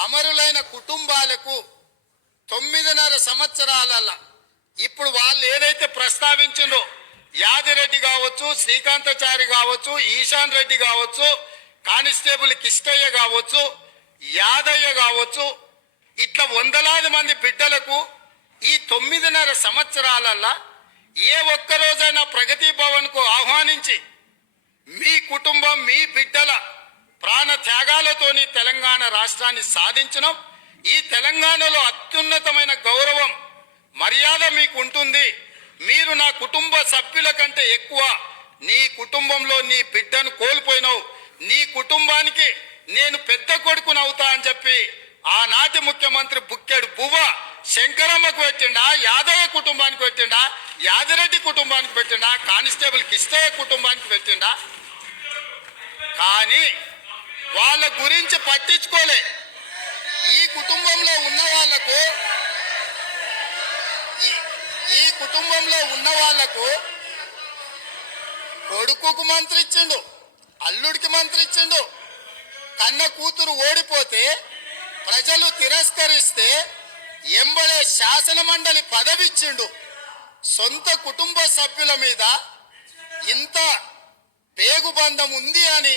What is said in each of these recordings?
అమరులైన కుటుంబాలకు తొమ్మిదిన్నర సంవత్సరాల ఇప్పుడు వాళ్ళు ఏదైతే ప్రస్తావించిందో యాదిరెడ్డి కావచ్చు శ్రీకాంతచారి కావచ్చు ఈశాన్ రెడ్డి కావచ్చు కానిస్టేబుల్ కిష్టయ్య కావచ్చు యాదయ్య కావచ్చు ఇట్లా వందలాది మంది బిడ్డలకు ఈ తొమ్మిదిన్నర సంవత్సరాలల్లా ఏ ఒక్క రోజైనా ప్రగతి భవన్కు ఆహ్వానించి మీ కుటుంబం మీ బిడ్డల ప్రాణ త్యాగాలతోని తెలంగాణ రాష్ట్రాన్ని సాధించడం ఈ తెలంగాణలో అత్యున్నతమైన గౌరవం మర్యాద మీకు ఉంటుంది. మీరు నా కుటుంబ సభ్యుల కంటే ఎక్కువ నీ కుటుంబంలో నీ బిడ్డను కోల్పోయినావు. నీ కుటుంబానికి నేను పెద్ద కొడుకును అవుతా అని చెప్పి ఆనాటి ముఖ్యమంత్రి బుక్కెడు బువ్వ శంకరమ్మకు పెట్టిండా యాదయ్య కుటుంబానికి పెట్టిండా యాదిరెడ్డి కుటుంబానికి పెట్టిండా కానిస్టేబుల్ కిష్టయ్య కుటుంబానికి పెట్టిండా. కానీ వాళ్ళ గురించి పట్టించుకోలే. ఈ కుటుంబంలో ఉన్న వాళ్ళకు ఈ- కుటుంబంలో ఉన్న వాళ్ళకు కొడుకుకు మంత్రి ఇచ్చిండు అల్లుడికి మంత్రి ఇచ్చిండు కన్న కూతురు ఓడిపోతే ప్రజలు తిరస్కరిస్తే ఎంబడే శాసన మండలి పదవి ఇచ్చిండు సొంత కుటుంబ సభ్యుల మీద ఇంత పేగుబంధం ఉంది అని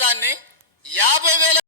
దాన్ని యాభై వేల